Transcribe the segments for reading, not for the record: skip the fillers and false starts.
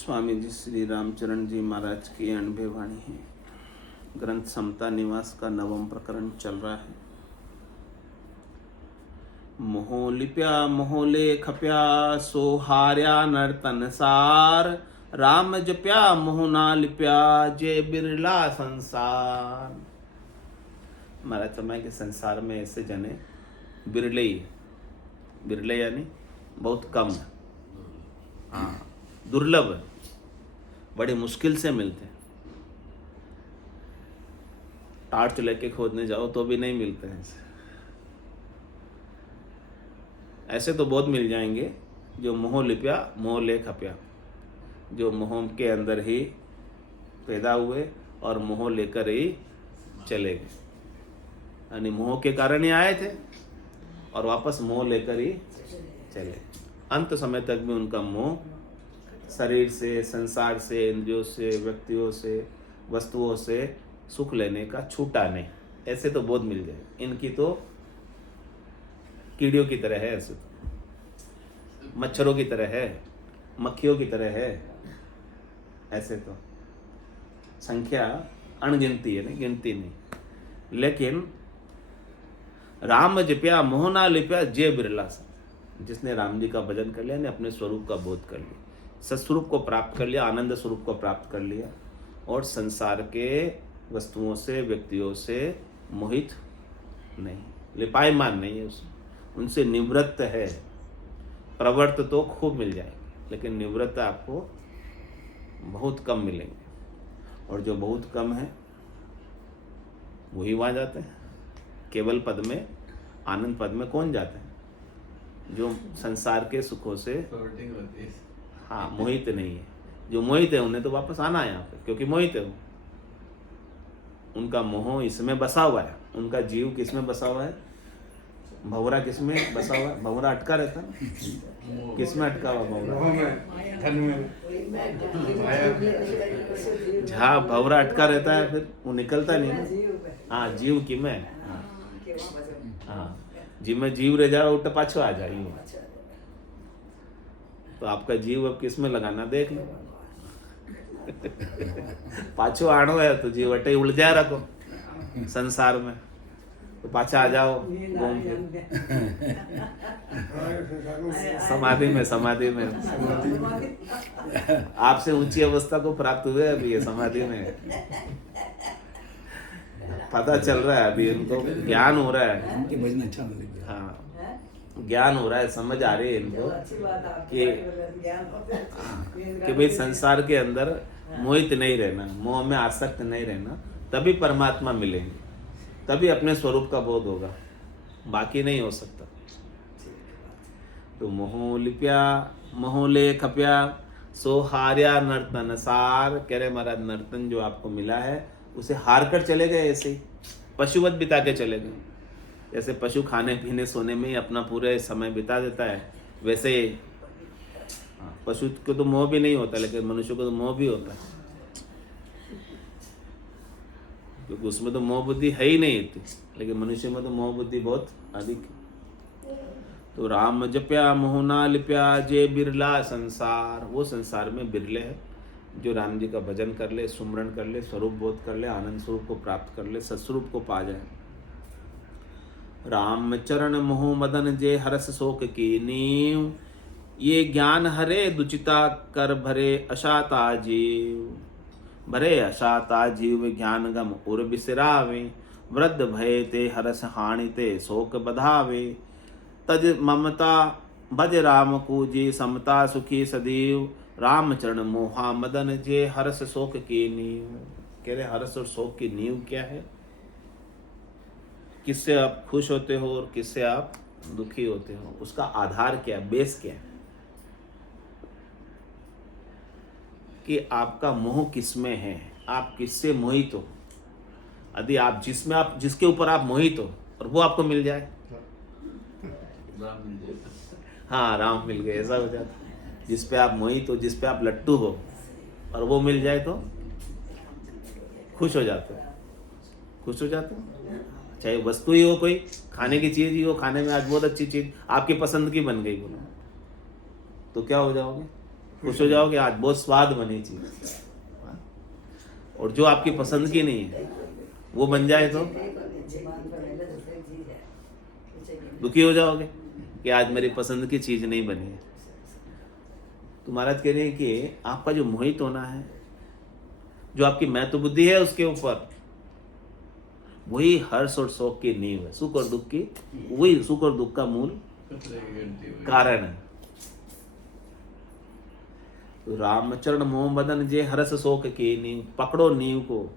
स्वामी जी श्री रामचरण जी महाराज की अणभे वाणी है। ग्रंथ समता निवास का 9वां प्रकरण चल रहा है। मोह लिप्या मोहले खप्या सो हार्या नर्तन सार, राम जप्या मोह ना लिप्या जय बिरला संसार। महाराज समय के संसार में ऐसे जने बिरले ही, बिरले यानी बहुत कम है, हाँ दुर्लभ है, बड़ी मुश्किल से मिलते हैं। टार्च लेके खोजने जाओ तो भी नहीं मिलते हैं। ऐसे तो बहुत मिल जाएंगे जो मोह लिप्या मोह ले खप्या, जो मोह के अंदर ही पैदा हुए और मोह लेकर ही चले गए, यानी मोह के कारण ही आए थे और वापस मोह लेकर ही चले। अंत समय तक भी उनका मोह शरीर से, संसार से, इंद्रियों से, व्यक्तियों से, वस्तुओं से सुख लेने का छूटा नहीं। ऐसे तो बहुत मिल जाए। इनकी तो कीड़ियों की तरह है, ऐसे तो मच्छरों की तरह है, मक्खियों की तरह है। ऐसे तो संख्या अनगिनती है, नहीं गिनती नहीं। लेकिन राम जप्या मोह ना लिप्या जय बिरला सा, जिसने राम जी का भजन कर लिया ने अपने स्वरूप का बोध कर लिया, सत्स्वरूप को प्राप्त कर लिया, आनंद स्वरूप को प्राप्त कर लिया और संसार के वस्तुओं से, व्यक्तियों से मोहित नहीं, लिपायमान नहीं है, उनसे निवृत्त है। प्रवर्त तो खूब मिल जाएंगे लेकिन निवृत्त आपको बहुत कम मिलेंगे, और जो बहुत कम है वही वहाँ जाते हैं। केवल पद में, आनंद पद में कौन जाते हैं? जो संसार के सुखों से हाँ मोहित नहीं है। जो मोहित है उन्हें तो वापस आना है यहाँ पे, क्योंकि मोहित है वो। उनका मोह इसमें बसा हुआ है, उनका जीव किसमें बसा हुआ है? भंवरा किसमें बसा हुआ है? भंवरा अटका रहता है, किसमें अटका हुआ भंवरा? जहाँ भंवरा अटका रहता है फिर वो निकलता नहीं ना। हाँ जीव की में, हाँ जी में जीव रह जा रहा, उठ पाछो आ जाए। तो आपका जीव अब किस में लगाना देख लो। पाछो आनो है तो जीव अटे उलझा रखो संसार में, तो पाछा आ जाओ घूम के समाधि में। समाधि में आपसे ऊंची अवस्था को प्राप्त हुए अभी ये समाधि में। पता चल रहा है अभी इनको, ज्ञान हो रहा है। हाँ ज्ञान हो रहा है, समझ आ रही है इनको कि भाई संसार के अंदर मोहित नहीं रहना, मोह में आसक्त नहीं रहना, तभी परमात्मा मिलेंगे, तभी अपने स्वरूप का बोध होगा, बाकी नहीं हो सकता। तो मोह लिप्या मोह ले खप्या सो हार्या नर्तन सार। कह रहे महाराज नर्तन जो आपको मिला है उसे हार कर चले गए, ऐसे ही पशुवत बिता के चले गए। जैसे पशु खाने पीने सोने में ही अपना पूरे समय बिता देता है, वैसे पशु को तो मोह भी नहीं होता, लेकिन मनुष्य को तो मोह भी होता है, क्योंकि उसमें तो मोह बुद्धि है ही नहीं इतनी, लेकिन मनुष्य में तो मोह बुद्धि बहुत अधिक है। तो राम जप्या मोह ना लिप्या जे बिरला संसार, वो संसार में बिरले है जो राम जी का भजन कर ले, सुमरण कर ले, स्वरूप बोध कर ले, आनंद स्वरूप को प्राप्त कर ले, सत्स्वरूप को पा जाए। राम चरण मोह मदन जे हरस शोक की नीव, ये ज्ञान हरे दुचिता कर भरे अशाता जीव। भरे अशाता जीव ज्ञान गम उर बिसरावे, वृद्ध भय ते हरस हानि ते शोक बधावे। तज ममता भज राम कूजी, समता सुखी सदीव। राम चरण मोहा मदन जे हरस शोक की नीव। कह रहे हरस और शोक की नींव क्या है? किससे आप खुश होते हो और किससे आप दुखी होते हो, उसका आधार क्या है, बेस क्या है, कि आपका मोह किसमें है, आप किससे मोहित हो। यदि आप जिसके ऊपर आप मोहित हो और वो आपको मिल जाए, हाँ राम मिल गए, ऐसा हो जाता। जिस पे आप मोहित हो, जिस पे आप लट्टू हो और वो मिल जाए तो खुश हो जाते हो, खुश हो जाते हो। चाहे वस्तु ही हो, कोई खाने की चीज ही हो, खाने में आज बहुत अच्छी चीज आपकी पसंद की बन गई बोलो, तो क्या हो जाओगे? खुश हो जाओगे आज बहुत स्वाद बनी चीज। और जो आपकी पसंद की नहीं है वो बन जाए तो दुखी हो जाओगे कि आज मेरी पसंद की चीज नहीं बनी है। तो महाराज कह रहे हैं कि आपका जो मोहित होना है, जो आपकी महत्व बुद्धि है उसके ऊपर, वही हर्ष और शोक की नींव है। सुख और दुख की, वही सुख और दुख का मूल कारण है। तो रामचरण मोह मदन जे हर्ष शोक की नींव, पकड़ो नींव को,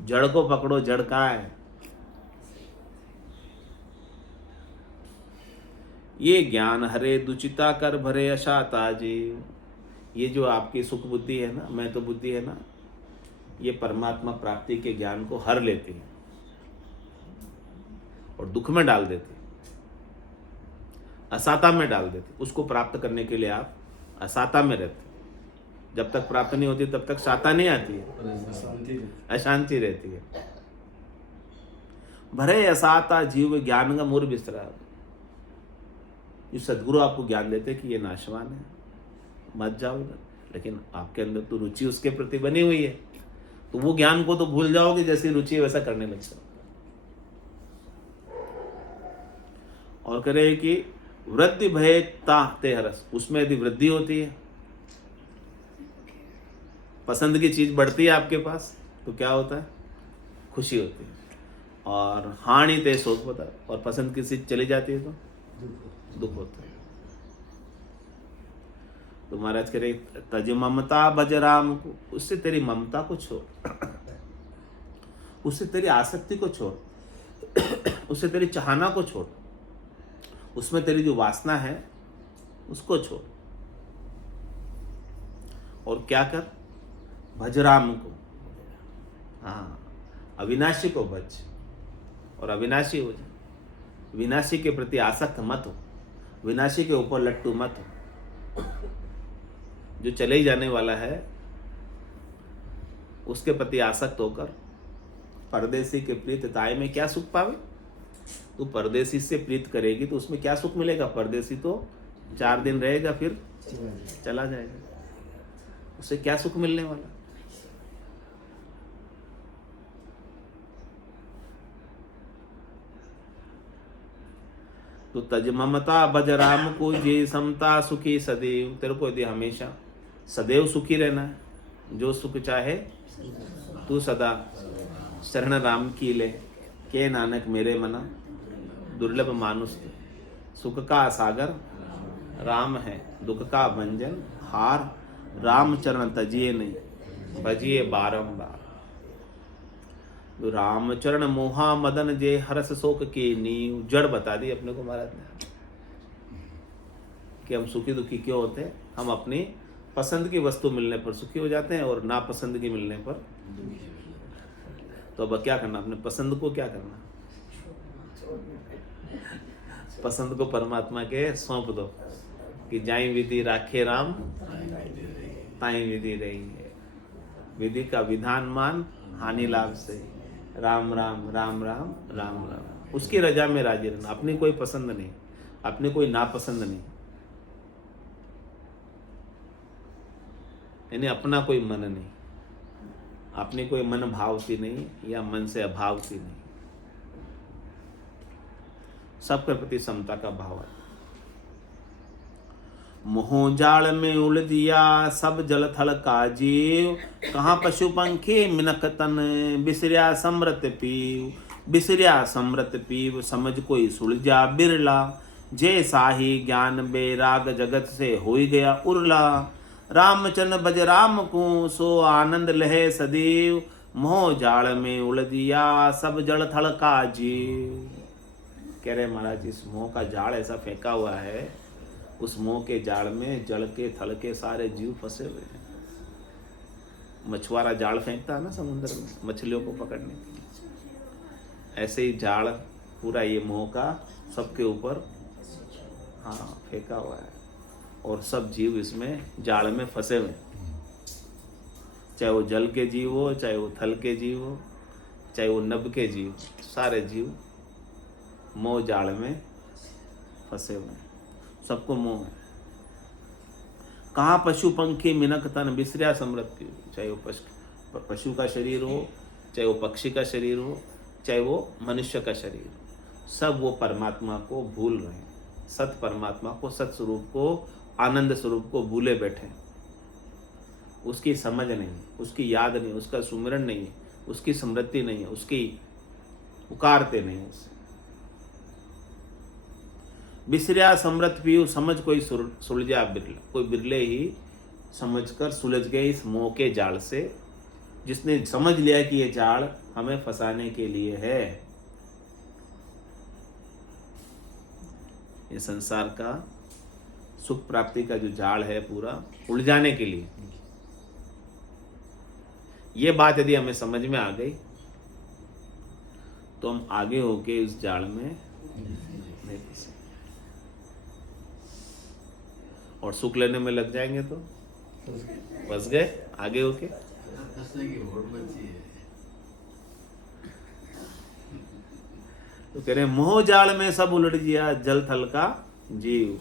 जड़ को पकड़ो। जड़ कहाँ है? ये ज्ञान हरे दुचिता कर भरे अशाता जीव। ये जो आपकी सुख बुद्धि है ना, मैं तो बुद्धि है ना, ये परमात्मा प्राप्ति के ज्ञान को हर लेती है और दुख में डाल देती, असाता में डाल देती। उसको प्राप्त करने के लिए आप असाता में रहते। जब तक प्राप्त नहीं होती तब तक साता नहीं आती है, अशांति रहती है। भरे असाता जीव ज्ञान का मूर बिस्तरा। ये सदगुरु आपको ज्ञान देते कि ये नाशवान है, मत जाओ इधर, लेकिन आपके अंदर तो रुचि उसके प्रति बनी हुई है, तो वो ज्ञान को तो भूल जाओगे, जैसी रुचि है वैसा करने लग जाओ। और कह रहे कि वृद्धि भय ताहते हरस, उसमें यदि वृद्धि होती है, पसंद की चीज बढ़ती है आपके पास, तो क्या होता है? खुशी होती है। और हानि ते शोक होता है, और पसंद की चीज चली जाती है तो दुख होता है। तो महाराज कह रहे तज ममता भज राम को, उससे तेरी ममता को छोड़, उससे तेरी आसक्ति को छोड़, उससे तेरी चाहना को छोड़, उसमें तेरी जो वासना है उसको छोड़, और क्या कर? भज राम को। हाँ, अविनाशी को भज और अविनाशी हो जाए। विनाशी के प्रति आसक्त मत हो, विनाशी के ऊपर लट्टू मत हो। जो चले ही जाने वाला है उसके प्रति आसक्त होकर परदेसी के प्रीत ताय में क्या सुख पावे? तू परदेसी से प्रीत करेगी तो उसमें क्या सुख मिलेगा? परदेसी तो 4 दिन रहेगा फिर चला जाएगा, उससे क्या सुख मिलने वाला? तो तज ममता भज राम को, जे समता सुखी सदैव। तेरे को यदि हमेशा सदैव सुखी रहना है, जो सुख चाहे तू सदा शरण राम की ले। के नानक मेरे मना दुर्लभ मानुष, सुख का सागर राम है, दुख का भंजन हार। राम चरण तजिए नहीं, भजिए बारंबार। तो रामचरण मोहा मदन जे हरस शोक की नींव। जड़ बता दी अपने को महाराज ने कि हम सुखी दुखी क्यों होते हैं। हम अपनी पसंद की वस्तु मिलने पर सुखी हो जाते हैं और नापसंद की मिलने पर। तो अब क्या करना? अपने पसंद को क्या करना? पसंद को परमात्मा के सौंप दो कि जाई विधि राखे राम, ताई विधि रही है। विधि का विधान मान, हानि लाभ से। राम राम राम राम राम राम, उसकी रजा में राजी रहना। अपनी कोई पसंद नहीं, अपनी कोई नापसंद नहीं, यानी अपना कोई मन नहीं, अपनी कोई मन भावती नहीं या मन से अभावती नहीं। सबके प्रति समता का भाव है। मोह जाल में उलझिया सब जल थल का जीव। कहाँ पशु पंखी मिनक तन, बिसरिया समृत पीव। बिसरिया समृत पीव, समझ कोई सुलझा बिरला। जे साही ज्ञान बेराग, जगत से होई गया उरला। रामचंद्र भज राम को, सो आनंद लहे सदैव। मोह जाल में उलझिया सब जल थल का जीव। कह रहे महाराज, इस मोह का जाल ऐसा फेंका हुआ है, उस मोह के जाल में जल के थल के सारे जीव फंसे हुए हैं। मछुआरा जाल फेंकता है ना समुद्र में मछलियों को पकड़ने के लिए, ऐसे ही जाल पूरा ये मोह का सबके ऊपर हाँ फेंका हुआ है, और सब जीव इसमें जाल में फंसे हुए हैं। चाहे वो जल के जीव हो, चाहे वो थल के जीव हो, चाहे वो नभ के जीव, सारे जीव मोह जाल में फंसे हुए हैं। सबको मोह है। कहाँ पशु पंखी मिनक तन बिसरिया समृत पीऊ। चाहे वो पशु का शरीर हो, चाहे वो पक्षी का शरीर हो, चाहे वो मनुष्य का शरीर हो, सब वो परमात्मा को भूल रहे हैं। सत परमात्मा को, सत स्वरूप को, आनंद स्वरूप को भूले बैठे। उसकी समझ नहीं, उसकी याद नहीं, उसका सुमिरन नहीं है, उसकी स्मृति नहीं है, उसकी पुकारते नहीं है उसे। बिसरिया समृत पीऊ समझ कोई सुलझा बिरला। कोई बिरले ही समझकर सुलझ गए इस मोह के जाल से, जिसने समझ लिया कि ये जाल हमें फंसाने के लिए है। ये संसार का सुख प्राप्ति का जो जाल है पूरा उलझाने के लिए। ये बात यदि हमें समझ में आ गई तो हम आगे होके इस जाल में नहीं फंसे और सुख लेने में लग जाएंगे तो फंस गए आगे होके। तो कह रहे मोह जाल में सब उलट जिया जल थल का जीव।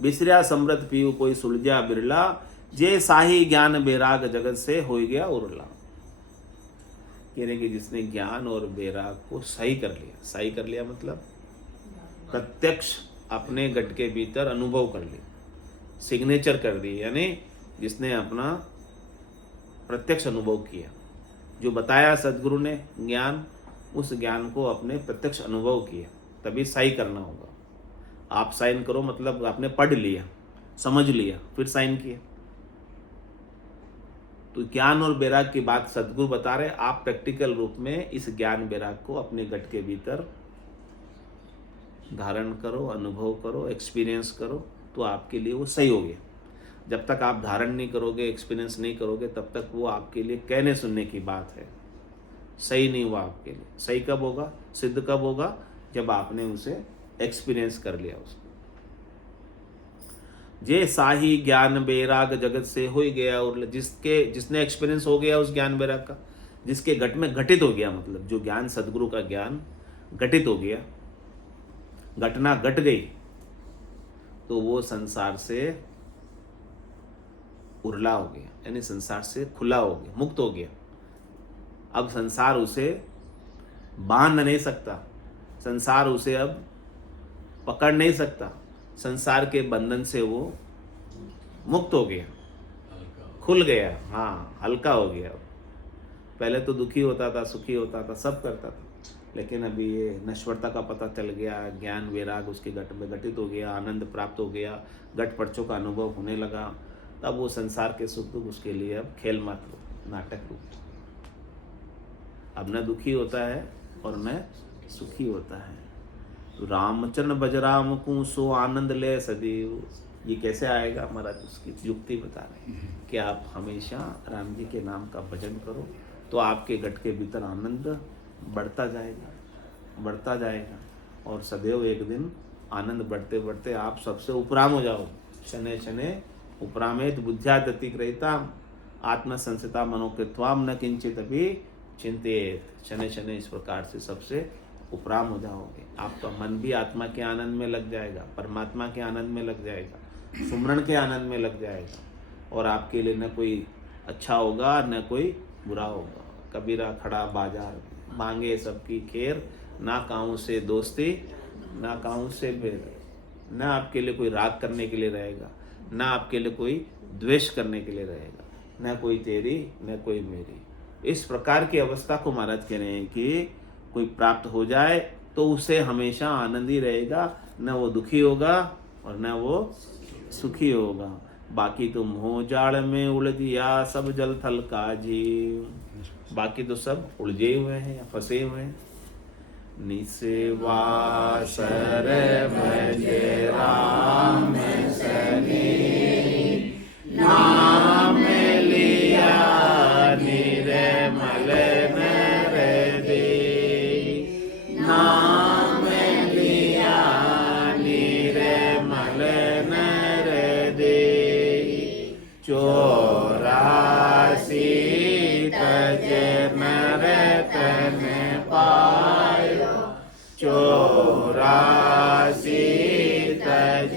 बिसरिया समृत पीऊ कोई सुलझा बिरला, जे साही ज्ञान बेराग जगत से हो गया उरला। कह रहे कि जिसने ज्ञान और बेराग को सही कर लिया। सही कर लिया मतलब प्रत्यक्ष अपने गट के भीतर अनुभव कर लिया, सिग्नेचर कर दी, यानी जिसने अपना प्रत्यक्ष अनुभव किया। जो बताया सदगुरु ने ज्ञान, उस ज्ञान को अपने प्रत्यक्ष अनुभव किया, तभी सही करना होगा। आप साइन करो मतलब आपने पढ़ लिया, समझ लिया, फिर साइन किया। तो ज्ञान और बैराग की बात सदगुरु बता रहे, आप प्रैक्टिकल रूप में इस ज्ञान बैराग को अपने गट के भीतर धारण करो, अनुभव करो, एक्सपीरियंस करो, तो आपके लिए वो सही हो गया। जब तक आप धारण नहीं करोगे, एक्सपीरियंस नहीं करोगे, तब तक वो आपके लिए कहने सुनने की बात है, सही नहीं हुआ आपके लिए। सही कब होगा, सिद्ध कब होगा, जब आपने उसे एक्सपीरियंस कर लिया उसको। जे साही ज्ञान बैराग जगत से हो ही गया, और जिसने एक्सपीरियंस हो गया उस ज्ञान बैराग का, जिसके घट में घटित हो गया, मतलब जो ज्ञान सदगुरु का ज्ञान घटित हो गया, घटना घट गई, तो वो संसार से उरला हो गया, यानी संसार से खुला हो गया, मुक्त हो गया। अब संसार उसे बांध नहीं सकता, संसार उसे अब पकड़ नहीं सकता, संसार के बंधन से वो मुक्त हो गया, खुल गया। हाँ, हल्का हो गया। पहले तो दुखी होता था, सुखी होता था, सब करता था, लेकिन अभी ये नश्वरता का पता चल गया, ज्ञान वैराग उसके घट में घटित हो गया, आनंद प्राप्त हो गया, घट पक्षों का अनुभव होने लगा। तब वो संसार के सुख दुख उसके लिए अब खेल मात्र, नाटक रूप। अब न दुखी होता है और न सुखी होता है। तो रामचरण बजराम को सो आनंद ले सदैव, ये कैसे आएगा महाराज, उसकी युक्ति बता रहे हैं कि आप हमेशा राम जी के नाम का भजन करो, तो आपके घट के भीतर आनंद बढ़ता जाएगा, बढ़ता जाएगा, और सदैव एक दिन आनंद बढ़ते बढ़ते आप सबसे उपराम हो जाओ। शनै शनै उपरामेत बुद्ध्यादति ग्रहिता आत्मसंसिता मनोकृत्वाम न किंचित अभी चिंतित। शनै शनै इस प्रकार से सबसे उपराम हो जाओगे। आपका मन भी आत्मा के आनंद में लग जाएगा, परमात्मा के आनंद में लग जाएगा, सुमरण के आनंद में लग जाएगा, और आपके लिए न कोई अच्छा होगा न कोई बुरा होगा। कबीरा खड़ा बाजार मांगे सबकी खैर, ना काहू से दोस्ती ना काहू से बैर। न आपके लिए कोई राग करने के लिए रहेगा, ना आपके लिए कोई द्वेष करने के लिए रहेगा, न कोई तेरी न कोई मेरी। इस प्रकार की अवस्था को महाराज कह रहे हैं कि कोई प्राप्त हो जाए तो उसे हमेशा आनंद ही रहेगा, न वो दुखी होगा और न वो सुखी होगा। बाकी तो मोह जाल में उलझिया सब जल थल का जीव। बाकी तो सब उलझे हुए हैं या फंसे हुए हैं। निसेवासर भजे राम सनी, नाम लिया निर्मल नर दे, नाम लिया निर्मल नर दे। 84 तज नर तन पायो, 84 तज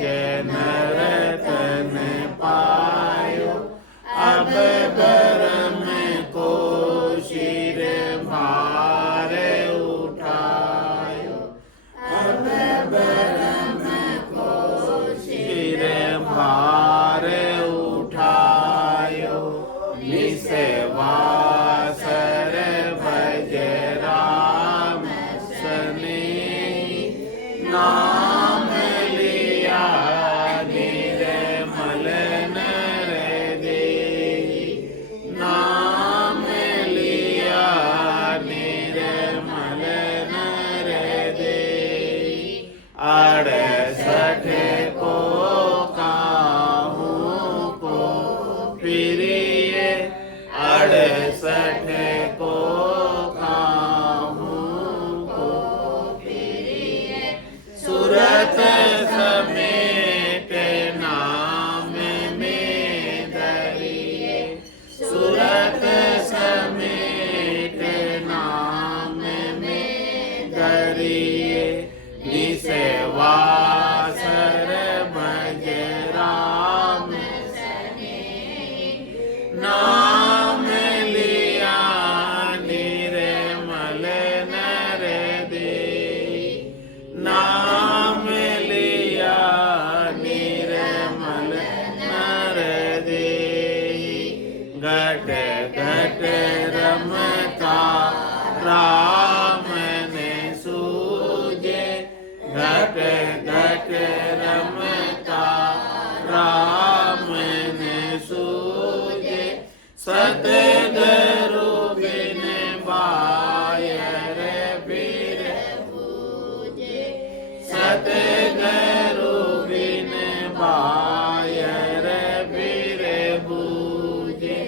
कायर बीर बूझे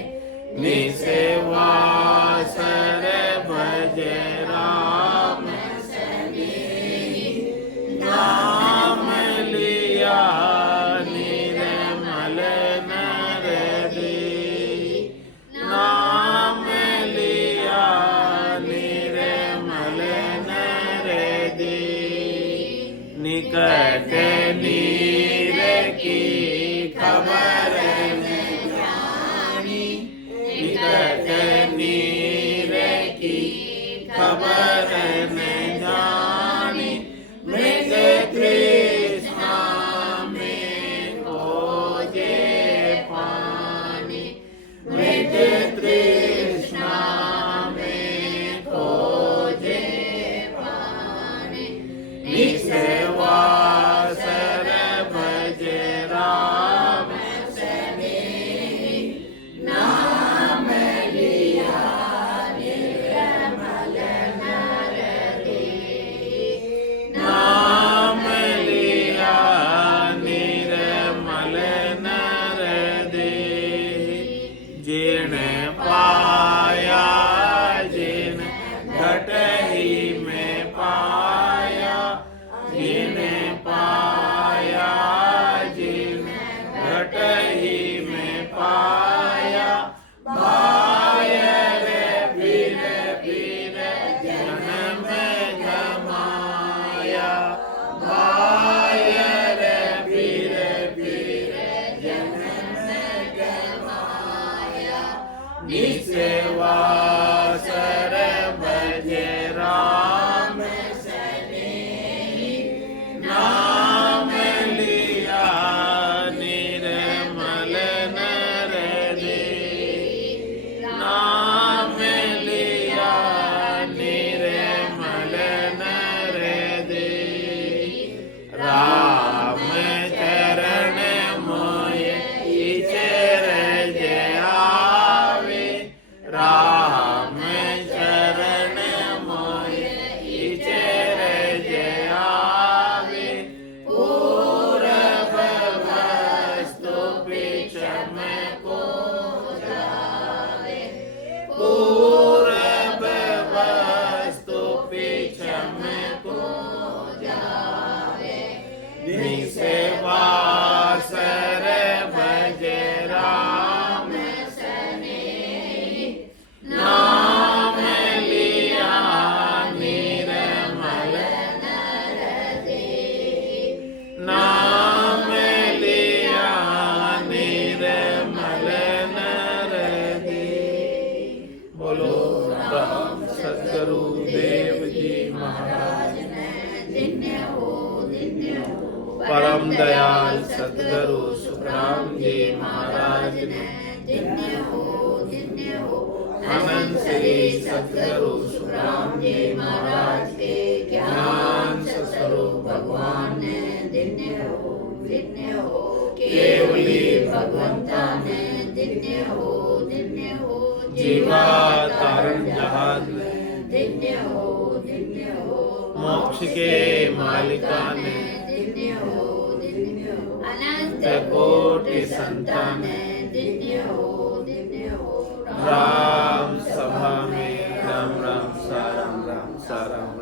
निसेवासर भज राम नाम लिया निर्मल नर दे नाम लिया निर्मल नर दे निकट नीर की खबर न जानी निकट नीर की खबर न जानी मृग तृष्णा में खोजे पानी मृग तृष्णा में खोजे पानी निसेवासर भज राम सनेही नाम लिया निर्मल नर दे नाम लिया निर्मल नर दे जिन पाया जिन घट ही में पाया जिन पाया जिन घट ही में पाया बायर बीर बीर जन्म गमाया बायर बीर बीर जन्म गमाया निसेवासर भज राम सनेही नाम लिया निर्मल नर दे नाम लिया निर्मल नर दे राम चरण मोय इचरज आवे राम चरण मोय इचरज आवे पूरब वस्तु पिछम को जावे पूरब वस्तु पिछम को जावे निसेवासर भज राम सनेही नाम लिया निर्मल नर दे नाम लिया निर्मल नर दे बोलो राम सद्गुरु देव जी महाराज परम दयाल सद्गुरु सुखराम जी महाराज ने अनंत श्री सद्गुरु सुखराम जी महाराज के ज्ञान स्वरूप भगवान ने केवली भगवंता ने जीवा तारण जहाज ने मोक्ष के मालिका ने अनंत कोटि संतान राम सभा में राम राम साराम राम साराम